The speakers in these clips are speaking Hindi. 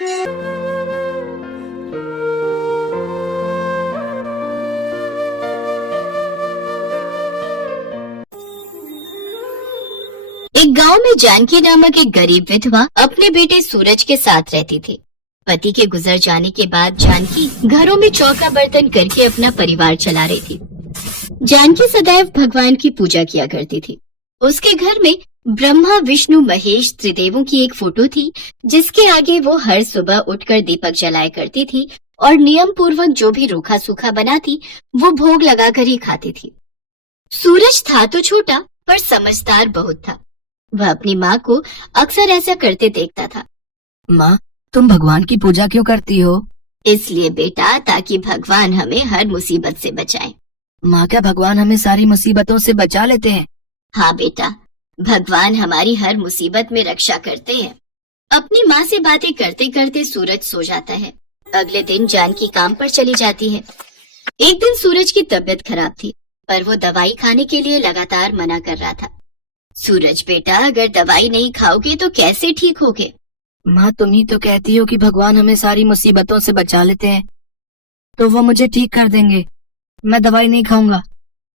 एक गांव में जानकी नामक एक गरीब विधवा अपने बेटे सूरज के साथ रहती थी। पति के गुजर जाने के बाद जानकी घरों में चौका बर्तन करके अपना परिवार चला रही थी। जानकी सदैव भगवान की पूजा किया करती थी। उसके घर में ब्रह्मा, विष्णु, महेश त्रिदेवों की एक फोटो थी, जिसके आगे वो हर सुबह उठकर दीपक जलाया करती थी और नियम पूर्वक जो भी रूखा सूखा बनाती वो भोग लगाकर ही खाती थी। सूरज था तो छोटा पर समझदार बहुत था। वह अपनी माँ को अक्सर ऐसा करते देखता था। माँ, तुम भगवान की पूजा क्यों करती हो? इसलिए बेटा, ताकि भगवान हमें हर मुसीबत से बचाए। माँ, क्या भगवान हमें सारी मुसीबतों से बचा लेते हैं? हाँ बेटा, भगवान हमारी हर मुसीबत में रक्षा करते हैं। अपनी माँ से बातें करते करते सूरज सो जाता है। अगले दिन जानकी काम पर चली जाती है। एक दिन सूरज की तबीयत खराब थी, पर वो दवाई खाने के लिए लगातार मना कर रहा था। सूरज बेटा, अगर दवाई नहीं खाओगे तो कैसे ठीक होगे? माँ, तुम ही तो कहती हो कि भगवान हमें सारी मुसीबतों से बचा लेते हैं, तो वो मुझे ठीक कर देंगे। मैं दवाई नहीं खाऊंगा,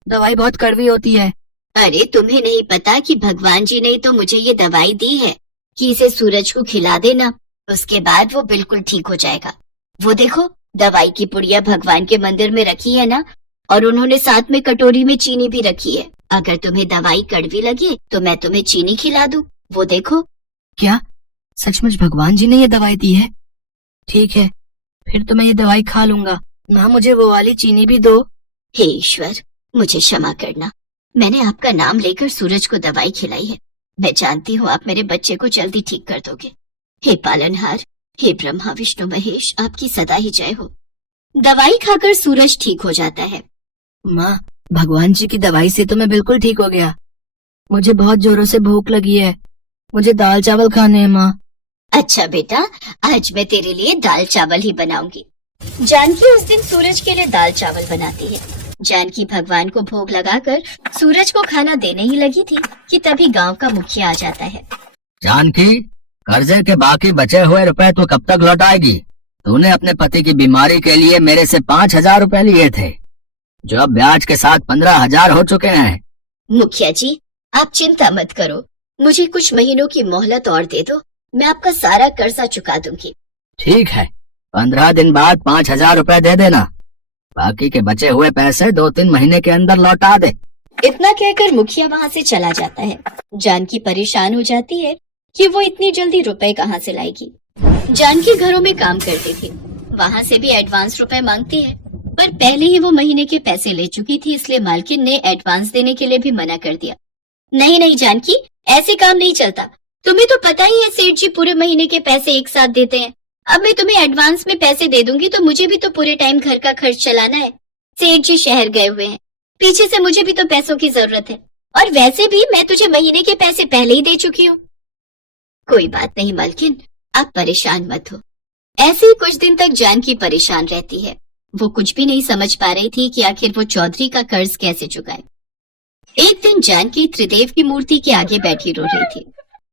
दवाई बहुत कड़वी होती है। अरे तुम्हें नहीं पता कि भगवान जी ने तो मुझे ये दवाई दी है कि इसे सूरज को खिला देना, उसके बाद वो बिल्कुल ठीक हो जाएगा। वो देखो, दवाई की पुड़िया भगवान के मंदिर में रखी है ना, और उन्होंने साथ में कटोरी में चीनी भी रखी है। अगर तुम्हें दवाई कड़वी लगे तो मैं तुम्हें चीनी खिला दूं। वो देखो। क्या सचमुच भगवान जी ने ये दवाई दी है? ठीक है, फिर तो मैं ये दवाई खा लूंगा। माँ, मुझे वो वाली चीनी भी दो। हे ईश्वर, मुझे क्षमा करना। मैंने आपका नाम लेकर सूरज को दवाई खिलाई है। मैं जानती हूँ आप मेरे बच्चे को जल्दी ठीक कर दोगे। हे पालनहार, हे ब्रह्मा, विष्णु, महेश, आपकी सदा ही जय हो। दवाई खाकर सूरज ठीक हो जाता है। माँ, भगवान जी की दवाई से तो मैं बिल्कुल ठीक हो गया। मुझे बहुत जोरों से भूख लगी है, मुझे दाल चावल खाने हैं। माँ, अच्छा बेटा, आज मैं तेरे लिए दाल चावल ही बनाऊंगी। जानकी उस दिन सूरज के लिए दाल चावल बनाती है। जानकी भगवान को भोग लगाकर सूरज को खाना देने ही लगी थी कि तभी गांव का मुखिया आ जाता है। जानकी, कर्जे के बाकी बचे हुए रुपए तो कब तक लौटाएगी? तूने अपने पति की बीमारी के लिए मेरे से 5,000 रुपए लिए थे, जो अब ब्याज के साथ 15,000 हो चुके हैं। मुखिया जी, आप चिंता मत करो, मुझे कुछ महीनों की मोहलत और दे दो, मैं आपका सारा कर्जा चुका दूंगी। ठीक है, 15 दिन बाद 5,000 रुपए दे देना। बाकी के बचे हुए पैसे 2-3 महीने के अंदर लौटा दे। इतना कहकर मुखिया वहाँ से चला जाता है। जानकी परेशान हो जाती है कि वो इतनी जल्दी रुपए कहाँ से लाएगी। जानकी घरों में काम करती थी, वहाँ से भी एडवांस रुपए मांगती है, पर पहले ही वो महीने के पैसे ले चुकी थी, इसलिए मालकिन ने एडवांस देने के लिए भी मना कर दिया। नहीं नहीं जानकी, ऐसे काम नहीं चलता। तुम्हें तो पता ही है सेठ जी पूरे महीने के पैसे एक साथ देते हैं। अब मैं तुम्हें एडवांस में पैसे दे दूंगी तो मुझे भी तो पूरे टाइम घर का खर्च चलाना है। सेठ जी शहर गए हुए हैं, पीछे से मुझे भी तो पैसों की जरूरत है, और वैसे भी मैं तुझे महीने के पैसे पहले ही दे चुकी हूँ। कोई बात नहीं मालकिन, आप परेशान मत हो। ऐसे ही कुछ दिन तक जानकी परेशान रहती है। वो कुछ भी नहीं समझ पा रही थी कि आखिर वो चौधरी का कर्ज कैसे चुकाए। एक दिन जानकी त्रिदेव की मूर्ति के आगे बैठी रो रही थी।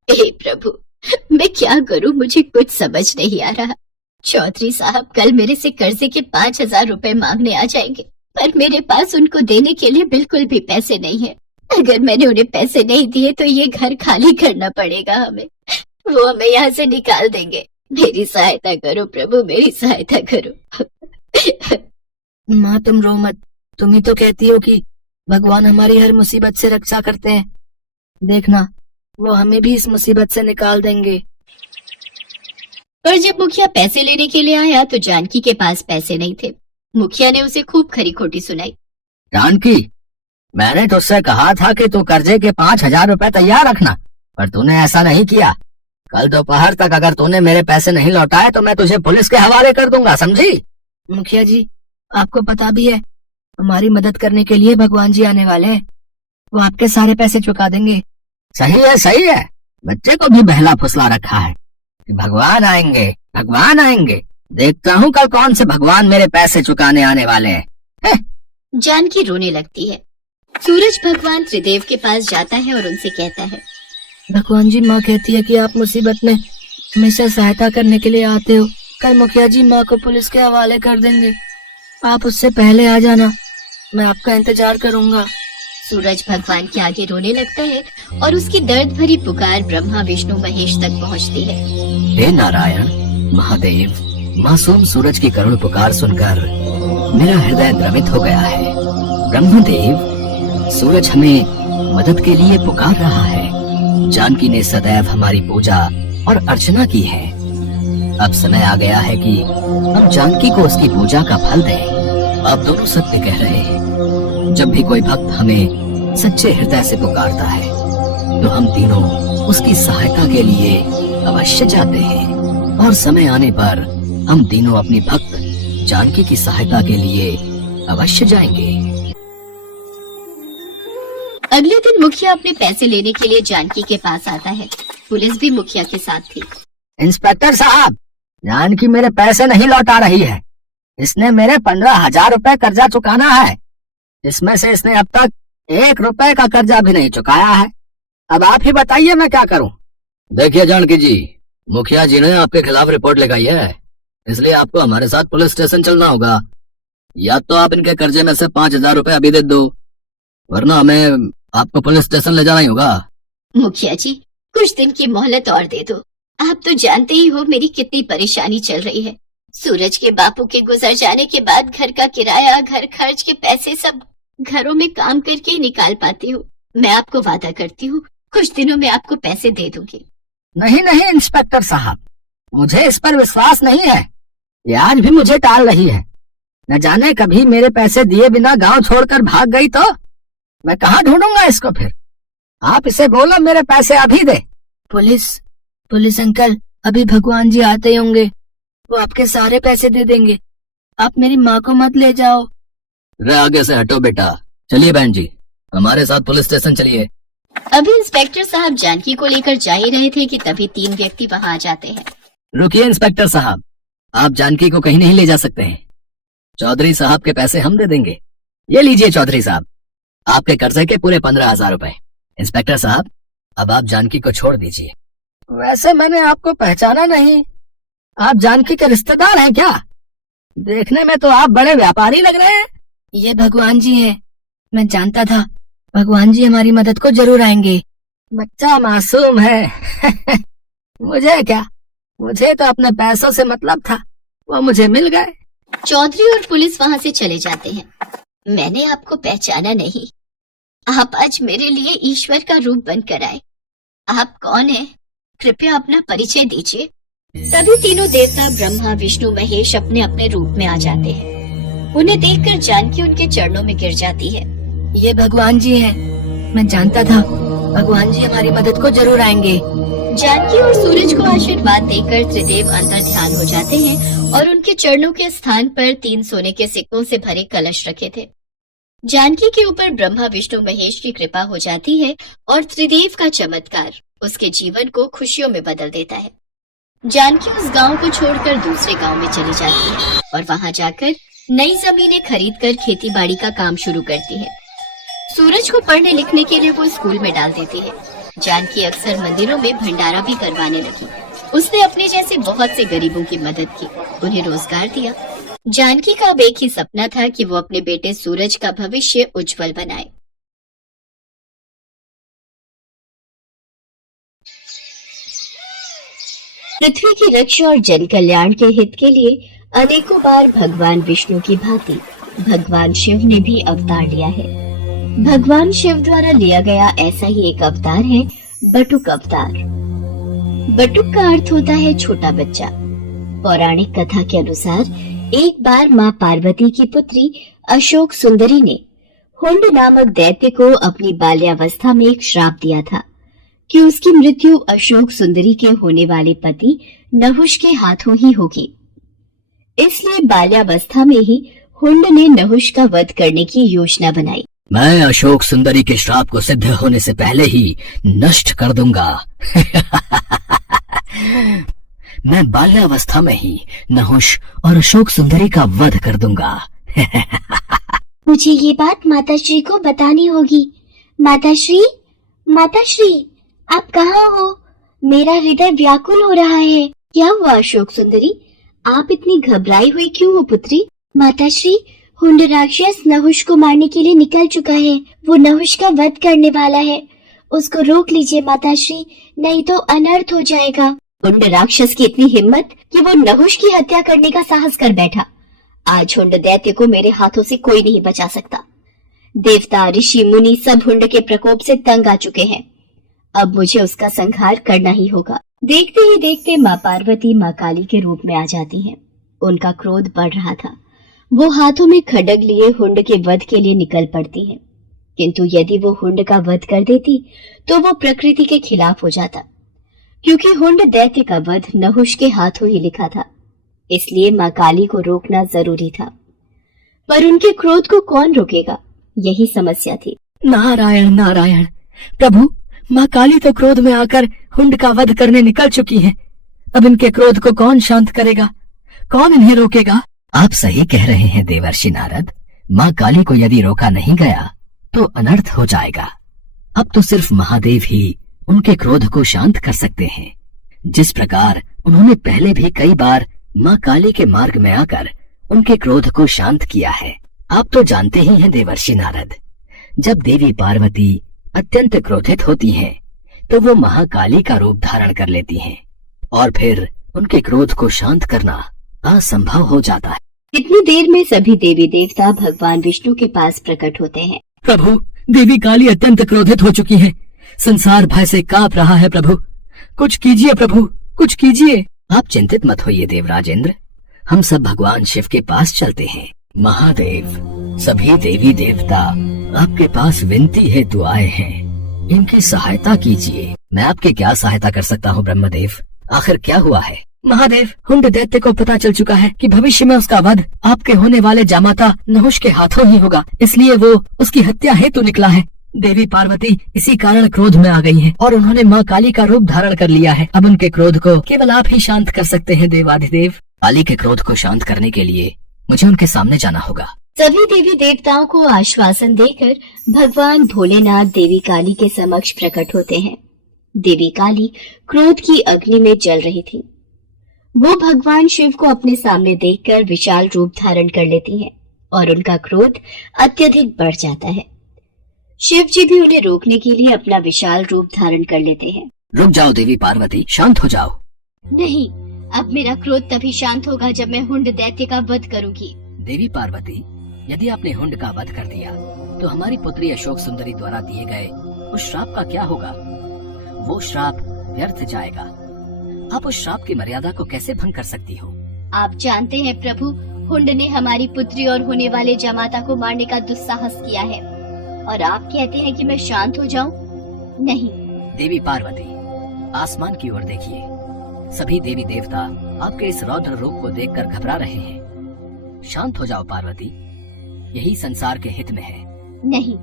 हे प्रभु, मैं क्या करूं, मुझे कुछ समझ नहीं आ रहा। चौधरी साहब कल मेरे से कर्जे के 5,000 रुपए मांगने आ जाएंगे, पर मेरे पास उनको देने के लिए बिल्कुल भी पैसे नहीं है। अगर मैंने उन्हें पैसे नहीं दिए तो ये घर खाली करना पड़ेगा हमें, वो हमें यहाँ से निकाल देंगे। मेरी सहायता करो प्रभु, मेरी सहायता करो। माँ, तुम रो मत। तुम ही तो कहती हो कि भगवान हमारी हर मुसीबत से रक्षा करते हैं। देखना, वो हमें भी इस मुसीबत से निकाल देंगे। पर जब मुखिया पैसे लेने के लिए आया तो जानकी के पास पैसे नहीं थे। मुखिया ने उसे खूब खरी खोटी सुनाई। जानकी, मैंने तुझसे कहा था कि तू कर्जे के 5,000 रुपए तैयार रखना, पर तूने ऐसा नहीं किया। कल दोपहर तक अगर तूने मेरे पैसे नहीं लौटाए तो मैं तुझे पुलिस के हवाले कर दूंगा, समझी? मुखिया जी, आपको पता भी है हमारी मदद करने के लिए भगवान जी आने वाले हैं। वो आपके सारे पैसे चुका देंगे। सही है, सही है। बच्चे को भी बहला फुसला रखा है कि भगवान आएंगे, भगवान आएंगे। देखता हूँ कल कौन से भगवान मेरे पैसे चुकाने आने वाले हैं। जानकी रोने लगती है। सूरज भगवान त्रिदेव के पास जाता है और उनसे कहता है, भगवान जी, माँ कहती है कि आप मुसीबत में हमेशा सहायता करने के लिए आते हो। कल मुखिया जी माँ को पुलिस के हवाले कर देंगे, आप उससे पहले आ जाना, मैं आपका इंतजार करूंगा। सूरज भगवान के आगे रोने लगता है और उसकी दर्द भरी पुकार ब्रह्मा विष्णु महेश तक पहुंचती है। हे नारायण महादेव, मासूम सूरज की करुण पुकार सुनकर मेरा हृदय द्रवित हो गया है। ब्रह्मदेव, सूरज हमें मदद के लिए पुकार रहा है। जानकी ने सदैव हमारी पूजा और अर्चना की है। अब समय आ गया है कि हम जानकी को उसकी पूजा का फल दें। आप दोनों सत्य कह रहे हैं। जब भी कोई भक्त हमें सच्चे हृदय से पुकारता है तो हम तीनों उसकी सहायता के लिए अवश्य जाते हैं, और समय आने पर हम तीनों अपनी भक्त जानकी की सहायता के लिए अवश्य जाएंगे। अगले दिन मुखिया अपने पैसे लेने के लिए जानकी के पास आता है। पुलिस भी मुखिया के साथ थी। इंस्पेक्टर साहब, जानकी मेरे पैसे नहीं लौटा रही है। इसने मेरे 15,000 रुपए कर्जा चुकाना है, जिसमें से इसने अब तक 1 रुपए का कर्जा भी नहीं चुकाया है। अब आप ही बताइए मैं क्या करूं? देखिए जानकी जी, मुखिया जी ने आपके खिलाफ रिपोर्ट लगाई है, इसलिए आपको हमारे साथ पुलिस स्टेशन चलना होगा। या तो आप इनके कर्जे में से 5,000 रुपए अभी दे दो, वरना हमें आपको पुलिस स्टेशन ले जाना ही होगा। मुखिया जी, कुछ दिन की मोहलत और दे दो। आप तो जानते ही हो मेरी कितनी परेशानी चल रही है। सूरज के बापू के गुजर जाने के बाद घर का किराया, घर खर्च के पैसे सब घरों में काम करके ही निकाल पाती हूँ। मैं आपको वादा करती हूँ, कुछ दिनों में आपको पैसे दे दूंगी। नहीं नहीं इंस्पेक्टर साहब, मुझे इस पर विश्वास नहीं है। ये आज भी मुझे टाल रही है। न जाने कभी मेरे पैसे दिए बिना गांव छोड़कर भाग गई तो मैं कहाँ ढूंढूंगा इसको फिर? आप इसे बोलो मेरे पैसे अभी दे। पुलिस अंकल, अभी भगवान जी आते ही होंगे, वो आपके सारे पैसे दे देंगे। आप मेरी माँ को मत ले जाओ। रे आगे से हटो बेटा। चलिए बहन जी, हमारे साथ पुलिस स्टेशन चलिए। अभी इंस्पेक्टर साहब जानकी को लेकर जा ही रहे थे कि तभी 3 व्यक्ति वहां आ जाते हैं। रुकिए इंस्पेक्टर साहब, आप जानकी को कहीं नहीं ले जा सकते हैं। चौधरी साहब के पैसे हम दे देंगे। ये लीजिए चौधरी साहब, आपके कर्जे के पूरे 15,000 रुपए। इंस्पेक्टर साहब, अब आप जानकी को छोड़ दीजिए। वैसे मैंने आपको पहचाना नहीं। आप जानकी के रिश्तेदार हैं क्या? देखने में तो आप बड़े व्यापारी लग रहे हैं। ये भगवान जी हैं। मैं जानता था भगवान जी हमारी मदद को जरूर आएंगे। बच्चा मासूम है। मुझे क्या, मुझे तो अपने पैसों से मतलब था, वो मुझे मिल गए। चौधरी और पुलिस वहां से चले जाते हैं। मैंने आपको पहचाना नहीं। आप आज मेरे लिए ईश्वर का रूप बनकर आए। आप कौन हैं? कृपया अपना परिचय दीजिए। तभी तीनों देवता ब्रह्मा विष्णु महेश अपने अपने रूप में आ जाते हैं। उन्हें देखकर जानकी उनके चरणों में गिर जाती है। ये भगवान जी हैं। मैं जानता था भगवान जी हमारी मदद को जरूर आएंगे। जानकी और सूरज को आशीर्वाद देकर त्रिदेव अंतर ध्यान हो जाते हैं और उनके चरणों के स्थान पर 3 सोने के सिक्कों से भरे कलश रखे थे। जानकी के ऊपर ब्रह्मा विष्णु महेश की कृपा हो जाती है और त्रिदेव का चमत्कार उसके जीवन को खुशियों में बदल देता है। जानकी उस गांव को छोड़कर दूसरे गांव में चली जाती है और वहां जाकर नई जमीनें खरीदकर खेती बाड़ी का काम शुरू करती है। सूरज को पढ़ने लिखने के लिए वो स्कूल में डाल देती है। जानकी अक्सर मंदिरों में भंडारा भी करवाने लगी। उसने अपने जैसे बहुत से गरीबों की मदद की, उन्हें रोजगार दिया। जानकी का अब एक ही सपना था कि वो अपने बेटे सूरज का भविष्य उज्जवल बनाए। पृथ्वी की रक्षा और जन कल्याण के हित के लिए अनेकों बार भगवान विष्णु की भांति भगवान शिव ने भी अवतार लिया है। भगवान शिव द्वारा लिया गया ऐसा ही एक अवतार है बटुक अवतार। बटुक का अर्थ होता है छोटा बच्चा। पौराणिक कथा के अनुसार एक बार माँ पार्वती की पुत्री अशोक सुंदरी ने हुंड नामक दैत्य को अपनी बाल्यावस्था में एक श्राप दिया था कि उसकी मृत्यु अशोक सुंदरी के होने वाले पति नहुष के हाथों ही होगी। इसलिए बाल्यावस्था में ही हुंड ने नहुष का वध करने की योजना बनाई। मैं अशोक सुंदरी के श्राप को सिद्ध होने से पहले ही नष्ट कर दूंगा। मैं बाल्यावस्था में ही नहुष और अशोक सुंदरी का वध कर दूंगा। मुझे ये बात माताश्री को बतानी होगी। माताश्री, माताश्री, आप कहाँ हो? मेरा हृदय व्याकुल हो रहा है। क्या हुआ अशोक सुंदरी? आप इतनी घबराई हुई क्यों हो पुत्री? माताश्री, हुंड राक्षस नहुष को मारने के लिए निकल चुका है। वो नहुष का वध करने वाला है। उसको रोक लीजिए माताश्री, नहीं तो अनर्थ हो जाएगा। हुंड राक्षस की इतनी हिम्मत कि वो नहुष की हत्या करने का साहस कर बैठा। आज हुंड दैत्य को मेरे हाथों से कोई नहीं बचा सकता। देवता, ऋषि, मुनि सब हुंड के प्रकोप से तंग आ चुके हैं। अब मुझे उसका संहार करना ही होगा। देखते ही देखते माँ पार्वती माँ काली के रूप में आ जाती हैं। उनका क्रोध बढ़ रहा था। वो हाथों में खड्ग लिए हुंड के वध के लिए निकल पड़ती हैं। किंतु यदि वो हुंड का वध कर देती तो वो प्रकृति के खिलाफ हो जाता, क्योंकि हुंड दैत्य का वध नहुष के हाथों ही लिखा था। इसलिए माँ काली को रोकना जरूरी था। पर उनके क्रोध को कौन रोकेगा, यही समस्या थी। नारायण नारायण। प्रभु, माँ काली तो क्रोध में आकर हुंड का वध करने निकल चुकी है। अब इनके क्रोध को कौन शांत करेगा, कौन इन्हें रोकेगा? आप सही कह रहे हैं देवर्षि नारद। माँ काली को यदि रोका नहीं गया तो अनर्थ हो जाएगा। अब तो सिर्फ महादेव ही उनके क्रोध को शांत कर सकते हैं, जिस प्रकार उन्होंने पहले भी कई बार माँ काली के मार्ग में आकर उनके क्रोध को शांत किया है। आप तो जानते ही हैं देवर्षि नारद, जब देवी पार्वती अत्यंत क्रोधित होती हैं, तो वो महाकाली का रूप धारण कर लेती हैं और फिर उनके क्रोध को शांत करना असंभव हो जाता है। इतनी देर में सभी देवी देवता भगवान विष्णु के पास प्रकट होते हैं। प्रभु, देवी काली अत्यंत क्रोधित हो चुकी है। संसार भय से कांप रहा है। प्रभु, कुछ कीजिए। प्रभु, कुछ कीजिए। आप चिंतित मत होइए देवराजेंद्र, हम सब भगवान शिव के पास चलते हैं। महादेव, सभी देवी देवता आपके पास विनती हेतु आए हैं, इनकी सहायता कीजिए। मैं आपकी क्या सहायता कर सकता हूँ ब्रह्मदेव? आखिर क्या हुआ है? महादेव, हुंड दैत्य को पता चल चुका है कि भविष्य में उसका वध आपके होने वाले जामाता नहुष के हाथों ही होगा, इसलिए वो उसकी हत्या हेतु निकला है। देवी पार्वती इसी कारण क्रोध में आ गई हैं और उन्होंने माँ काली का रूप धारण कर लिया है। अब उनके क्रोध को केवल आप ही शांत कर सकते हैं देवाधिदेव। काली के क्रोध को शांत करने के लिए मुझे उनके सामने जाना होगा। सभी देवी देवताओं को आश्वासन देकर भगवान भोलेनाथ देवी काली के समक्ष प्रकट होते हैं। देवी काली क्रोध की अग्नि में जल रही थी। वो भगवान शिव को अपने सामने देखकर विशाल रूप धारण कर लेती हैं और उनका क्रोध अत्यधिक बढ़ जाता है। शिव जी भी उन्हें रोकने के लिए अपना विशाल रूप धारण कर लेते हैं। रुक जाओ देवी पार्वती, शांत हो जाओ। नहीं, अब मेरा क्रोध तभी शांत होगा जब मैं हुंड दैत्य का वध करूंगी। देवी पार्वती, यदि आपने हुंड का वध कर दिया तो हमारी पुत्री अशोक सुंदरी द्वारा दिए गए उस श्राप का क्या होगा? वो श्राप व्यर्थ जाएगा। आप उस श्राप की मर्यादा को कैसे भंग कर सकती हो? आप जानते हैं प्रभु, हुंड ने हमारी पुत्री और होने वाले जमाता को मारने का दुस्साहस किया है और आप कहते हैं कि मैं शांत हो जाऊं? नहीं। देवी पार्वती, आसमान की ओर देखिए। सभी देवी देवता आपके इस रौद्र रूप को देखकर घबरा रहे हैं। शांत हो जाओ पार्वती, यही संसार के हित में है। नहीं,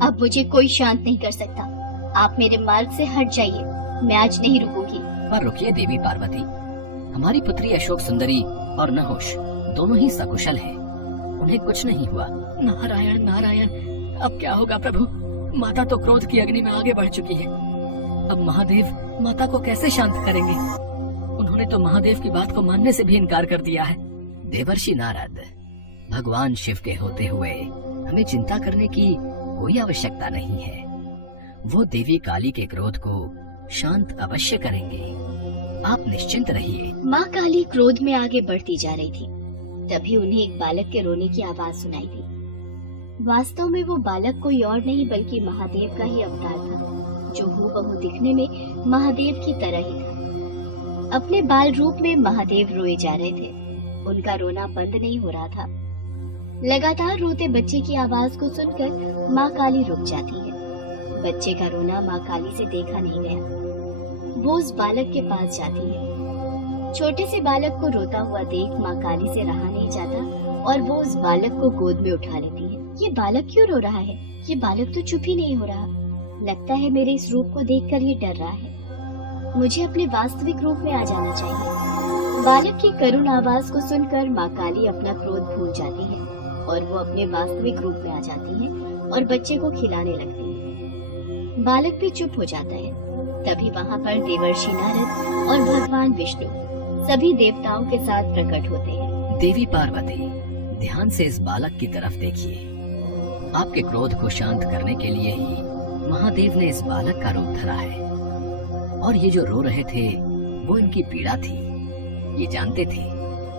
अब मुझे कोई शांत नहीं कर सकता। आप मेरे मार्ग से हट जाइए, मैं आज नहीं रुकूंगी। पर रुकिए देवी पार्वती, हमारी पुत्री अशोक सुंदरी और नहुष दोनों ही सकुशल हैं, उन्हें कुछ नहीं हुआ। नारायण नारायण, अब क्या होगा प्रभु? माता तो क्रोध की अग्नि में आगे बढ़ चुकी है। अब महादेव माता को कैसे शांत करेंगे? उन्होंने तो महादेव की बात को मानने से भी इनकार कर दिया है। देवर्षि नारद, भगवान शिव के होते हुए हमें चिंता करने की कोई आवश्यकता नहीं है। वो देवी काली के क्रोध को शांत अवश्य करेंगे, आप निश्चिंत रहिए। माँ काली क्रोध में आगे बढ़ती जा रही थी। तभी उन्हें एक बालक के रोने की आवाज सुनाई दी। वास्तव में वो बालक कोई और नहीं बल्कि महादेव का ही अवतार था, जो हूबहू दिखने में महादेव की तरह ही था। अपने बाल रूप में महादेव रोए जा रहे थे। उनका रोना बंद नहीं हो रहा था। लगातार रोते बच्चे की आवाज को सुनकर माँ काली रुक जाती है। बच्चे का रोना माँ काली से देखा नहीं गया। वो उस बालक के पास जाती है। छोटे से बालक को रोता हुआ देख माँ काली से रहा नहीं जाता और वो उस बालक को गोद में उठा लेती है। ये बालक क्यों रो रहा है? ये बालक तो चुप ही नहीं हो रहा। लगता है मेरे इस रूप को देखकर ये डर रहा है। मुझे अपने वास्तविक रूप में आ जाना चाहिए। बालक की करुण आवाज को सुनकर माँ काली अपना क्रोध भूल जाती है और वो अपने वास्तविक रूप में आ जाती है और बच्चे को खिलाने लगती है। बालक भी चुप हो जाता है। तभी वहाँ पर देवर्षि नारद और भगवान विष्णु सभी देवताओं के साथ प्रकट होते हैं। देवी पार्वती, ध्यान से इस बालक की तरफ देखिए। आपके क्रोध को शांत करने के लिए ही महादेव ने इस बालक का रूप धरा है। और ये जो रो रहे थे वो इनकी पीड़ा थी। ये जानते थे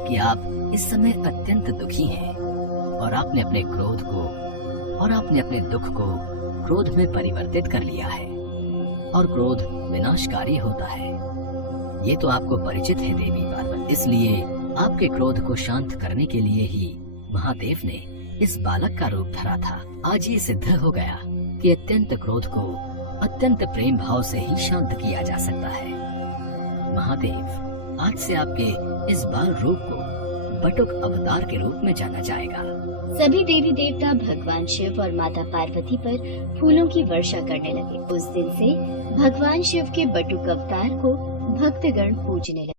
कि आप इस समय अत्यंत दुखी हैं और आपने अपने क्रोध को और आपने अपने दुख को क्रोध में परिवर्तित कर लिया है और क्रोध विनाशकारी होता है। ये तो आपको परिचित है देवी पार्वती, इसलिए आपके क्रोध को शांत करने के लिए ही महादेव ने इस बालक का रूप धरा था। आज ये सिद्ध हो गया कि अत्यंत क्रोध को अत्यंत प्रेम भाव से ही शांत किया जा सकता है। महादेव, आज से आपके इस बाल रूप को बटुक अवतार के रूप में जाना जाएगा। सभी देवी देवता भगवान शिव और माता पार्वती पर फूलों की वर्षा करने लगे। उस दिन से भगवान शिव के बटुक अवतार को भक्तगण पूजने लगे।